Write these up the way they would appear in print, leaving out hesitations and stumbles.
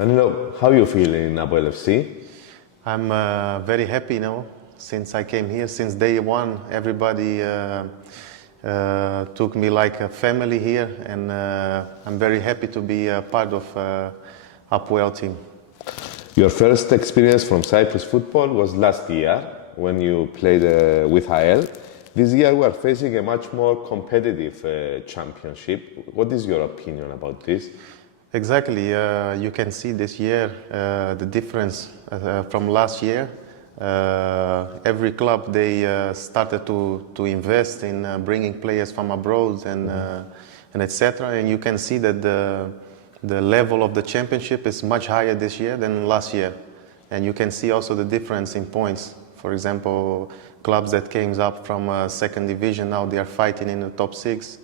Danilo, how you feel in Apoel FC? I'm very happy now. Since I came here, since day one, everybody took me like a family here, and I'm very happy to be a part of Apoel team. Your first experience from Cyprus football was last year when you played with AEL. This year we are facing a much more competitive championship. What is your opinion about this? Exactly. You can see this year the difference from last year. Every club they started to invest in bringing players from abroad and etc. And you can see that the level of the championship is much higher this year than last year. And you can see also the difference in points. For example, clubs that came up from second division now they are fighting in the top 6.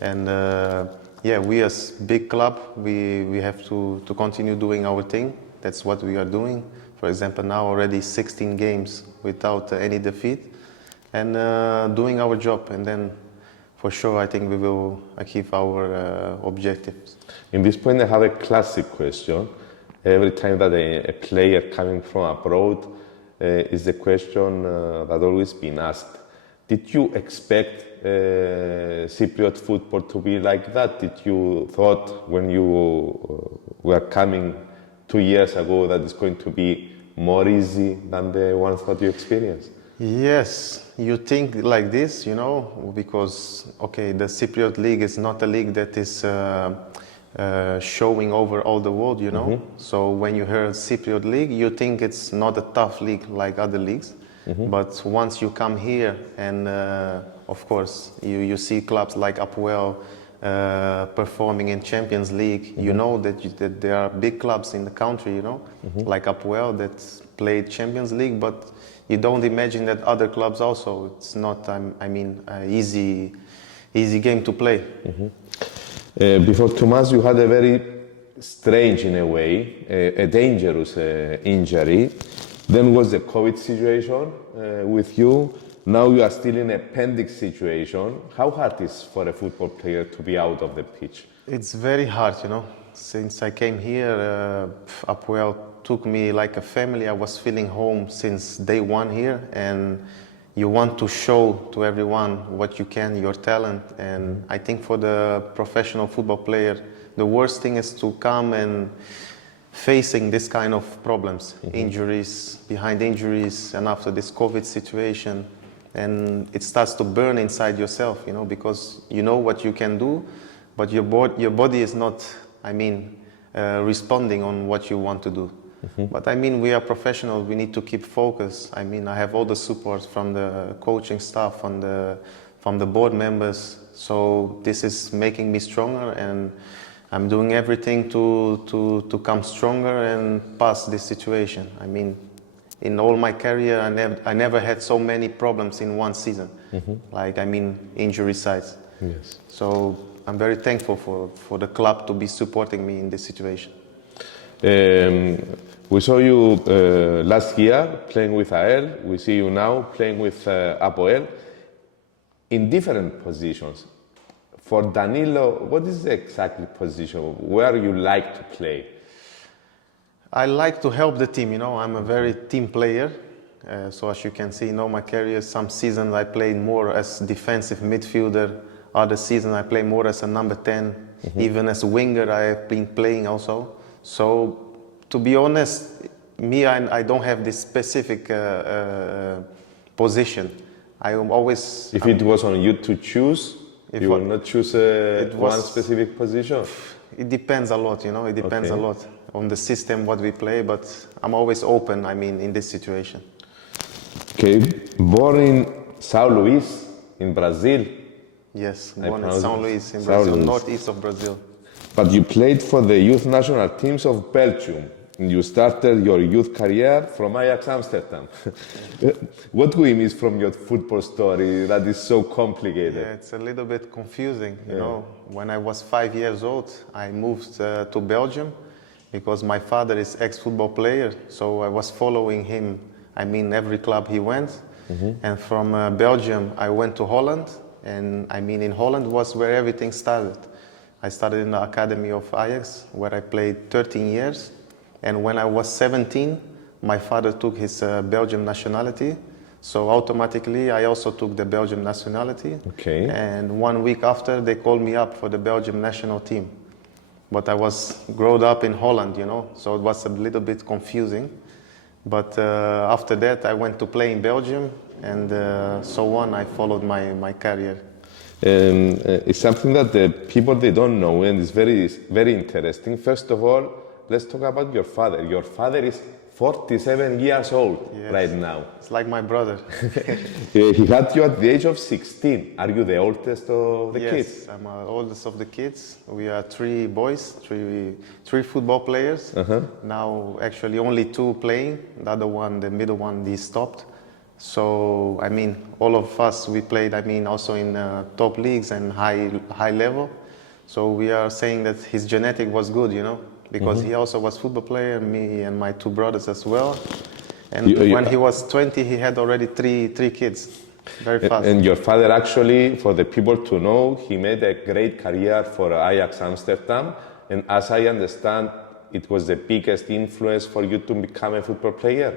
And yeah, we as big club we have to continue doing our thing. That's what we are doing. For example, now already 16 games without any defeat, and doing our job. And then, for sure, I think we will achieve our objectives. In this point, I have a classic question. Every time that a player coming from abroad is the question that always been asked. Did you expect Cypriot football to be like that? Did you thought when you were coming 2 years ago that it's going to be more easy than the ones that you experienced? Yes, you think like this, you know, because, okay, the Cypriot league is not a league that is showing over all the world, you know. So when you hear Cypriot league, you think it's not a tough league like other leagues. But once you come here and, of course, you see clubs like Apoel performing in Champions League, you know that there are big clubs in the country, you know, like Apoel that played Champions League, but you don't imagine that other clubs also. It's not, I mean, an easy game to play. Before 2 months, you had a very strange, in a way, a dangerous injury. Then was the COVID situation with you. Now you are still in a appendix situation. How hard is for a football player to be out of the pitch? It's very hard, you know. Since I came here, Apoel took me like a family. I was feeling home since day one here, and you want to show to everyone what you can, your talent. And I think for the professional football player, the worst thing is to come and facing this kind of problems, injuries, behind injuries, and after this COVID situation. And it starts to burn inside yourself, you know, because you know what you can do, but your body is not, I mean, responding on what you want to do. But I mean, we are professionals, we need to keep focus. I mean, I have all the support from the coaching staff, from the board members. So this is making me stronger, and I'm doing everything to come stronger and pass this situation. I mean, in all my career, I never had so many problems in one season. Like, I mean, injury sides. Yes. So I'm very thankful for the club to be supporting me in this situation. We saw you last year playing with AEL. We see you now playing with Apoel in different positions. For Danilo, what is the exact position where you like to play? I like to help the team, you know. I'm a very team player. So as you can see, you know, my career, some seasons I played more as defensive midfielder. Other seasons I play more as a number 10. Even as a winger I have been playing also. So to be honest, me, I don't have this specific position. I am always... If it was on you to choose, you will not choose one specific position? It depends a lot, you know, it depends a lot on the system, what we play, but I'm always open, I mean, in this situation. Okay, born in São Luís, in Brazil. Yes, born in São Luís, in Brazil, northeast of Brazil. But you played for the youth national teams of Belgium. You started your youth career from Ajax Amsterdam. What do we miss from your football story that is so complicated? Yeah, it's a little bit confusing, you know. When I was 5 years old, I moved to Belgium because my father is ex-football player, so I was following him, I mean, every club he went. And from Belgium, I went to Holland, and I mean, in Holland was where everything started. I started in the academy of Ajax, where I played 13 years. And when I was 17, my father took his Belgian nationality. So automatically, I also took the Belgian nationality. Okay. And 1 week after, they called me up for the Belgian national team. But I was grown up in Holland, you know, so it was a little bit confusing. But after that, I went to play in Belgium, and so on. I followed my career. It's something that the people they don't know, and it's very, very interesting. First of all, let's talk about your father. Your father is 47 years old right now. It's like my brother. He had you at the age of 16. Are you the oldest of the kids? Yes, I'm the oldest of the kids. We are 3 boys, three football players. Now, actually, only 2 playing. The other one, the middle one, he stopped. So, I mean, all of us, we played, I mean, also in top leagues and high level. So we are saying that his genetic was good, you know, because he also was football player, me and my 2 brothers as well. And when he was 20, he had already three kids, very fast. And your father actually, for the people to know, he made a great career for Ajax Amsterdam. And as I understand, it was the biggest influence for you to become a football player.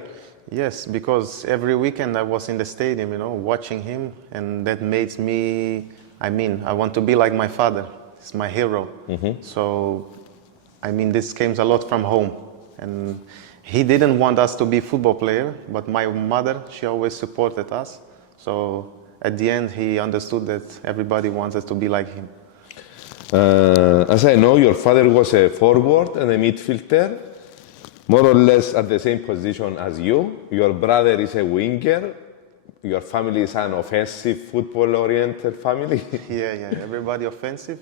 Yes, because every weekend I was in the stadium, you know, watching him, and that made me, I mean, I want to be like my father. He's my hero. So, I mean, this came a lot from home. And he didn't want us to be football player, but my mother, she always supported us. So, at the end, he understood that everybody wants us to be like him. As I know, your father was a forward and a midfielder, more or less at the same position as you. Your brother is a winger. Your family is an offensive, football-oriented family. Yeah, everybody offensive.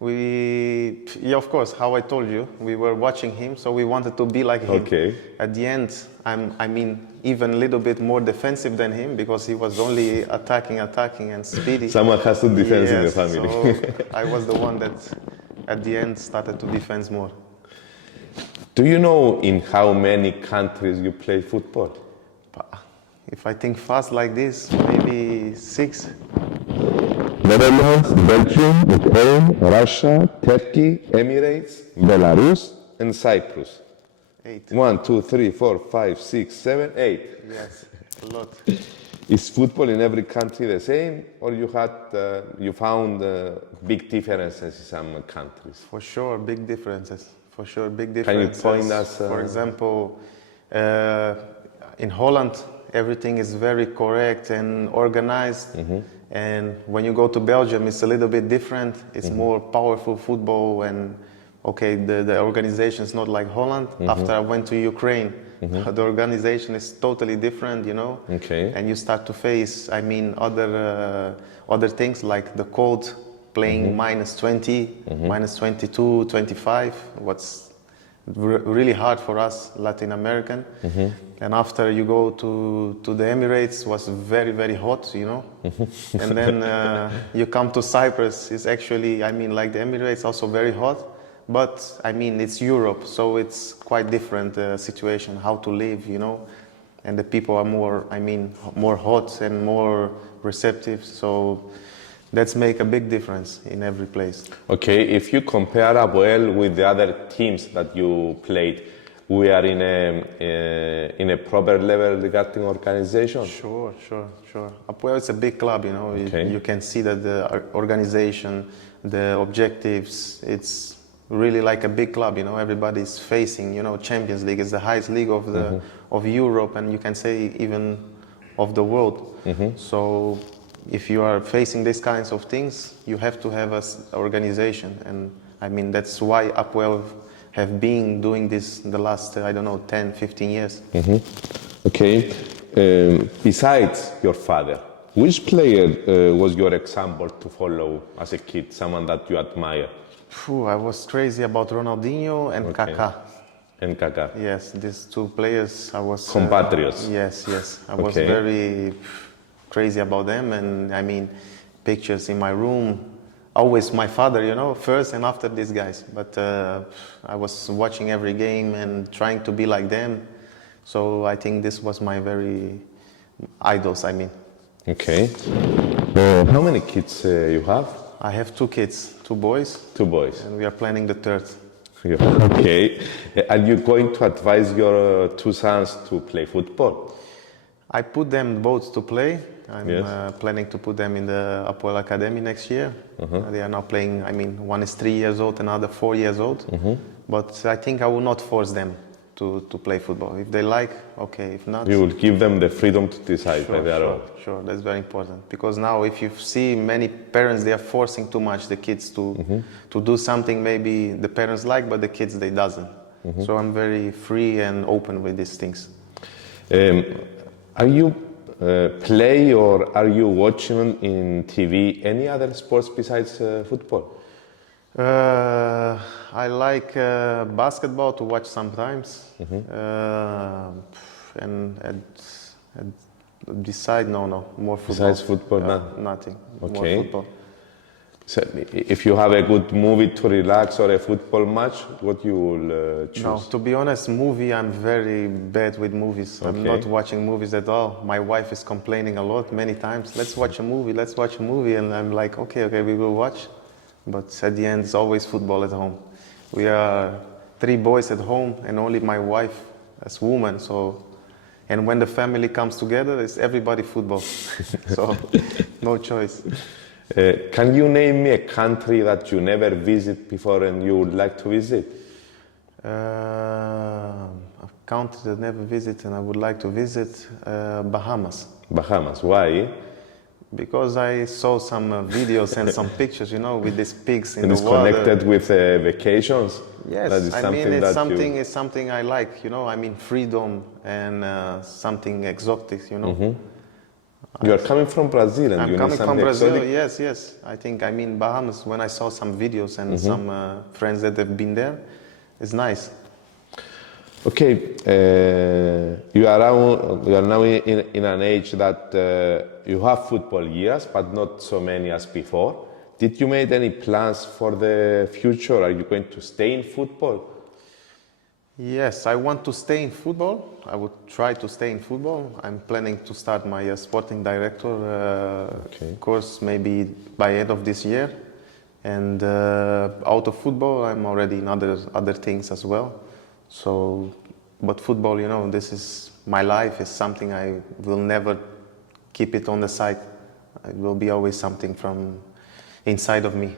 Of course, how I told you, we were watching him, so we wanted to be like him. Okay. At the end, I mean, even a little bit more defensive than him, because he was only attacking and speedy. Someone has to defend in the family. So I was the one that, at the end, started to defend more. Do you know in how many countries you play football? If I think fast like this, maybe 6. Netherlands, Belgium, Ukraine, Russia, Turkey, Emirates, Belarus, and Cyprus. 8. 1, 2, 3, 4, 5, 6, 7, 8. Yes, a lot. Is football in every country the same, or you found big differences in some countries? For sure, big differences. Can you point us? For example, in Holland, everything is very correct and organized. And when you go to Belgium, it's a little bit different. It's more powerful football, and the organization is not like Holland. After I went to Ukraine, the organization is totally different, you know. Okay. And you start to face, I mean, other things like the cold, playing minus 20, minus 22, 25. What's really hard for us Latin American. And after you go to the Emirates, was very, very hot, you know. And then you come to Cyprus, it's actually, I mean, like the Emirates, also very hot. But, I mean, it's Europe, so it's quite different situation, how to live, you know. And the people are more hot and more receptive, so that's make a big difference in every place. Okay, if you compare Apoel with the other teams that you played, we are in a proper level regarding organization? Sure. Apoel is a big club, you know. Okay. You can see that the organization, the objectives, it's really like a big club, you know. Everybody's facing, you know, Champions League is the highest league of Europe, and you can say even of the world. So if you are facing these kinds of things, you have to have an organization. And I mean, that's why Apoel have been doing this the last, 10, 15 years. Okay. Besides your father, which player was your example to follow as a kid, someone that you admire? I was crazy about Ronaldinho and Kaká. And Kaká. Yes, these 2 players, I was... Compatriots. Yes. I was very crazy about them, and I mean, pictures in my room, always my father, you know, first and after these guys. But I was watching every game and trying to be like them. So I think this was my very idols, I mean. Okay. How many kids you have? I have 2 kids, 2 boys. 2 boys. And we are planning the 3rd. Yeah, okay. Are you going to advise your two sons to play football? I put them both to play. I'm Yes. planning to put them in the Apoel Academy next year. They are now playing, I mean, one is 3 years old, another 4 years old. But I think I will not force them to play football. If they like, okay. If not, You will give them the freedom to decide by their own. Sure, that's very important. Because now if you see many parents, they are forcing too much the kids to do something maybe the parents like, but the kids, they doesn't. So I'm very free and open with these things. Are you play or are you watching in TV any other sports besides football? I like basketball to watch sometimes. And beside, no, more football. Besides football, nothing. Okay. More football. So if you have a good movie to relax or a football match, what you will choose? No, to be honest, movie, I'm very bad with movies. I'm Okay. not watching movies at all. My wife is complaining a lot, many times. Let's watch a movie. And I'm like, okay, we will watch. But at the end, it's always football at home. We are 3 boys at home and only my wife as woman. So, and when the family comes together, it's everybody football. So, no choice. Can you name me a country that you never visit before and you would like to visit? A country that I never visited and I would like to visit, Bahamas. Bahamas, why? Because I saw some videos and some pictures, with these pigs in And the it's water. connected with Yes, vacations? That is it's something I like, freedom and something exotic, You are coming from Brazil and I'm you need coming from something Brazil, exotic? yes. Bahamas, when I saw some videos and some friends that have been there, it's nice. Okay, you are now in an age that you have football years, but not so many as before. Did you make any plans for the future? Are you going to stay in football? Yes, I want to stay in football. I would try to stay in football. I'm planning to start my sporting director course maybe by end of this year. And out of football, I'm already in other things as well. So, but football, this is my life. It's something I will never keep it on the side. It will be always something from inside of me.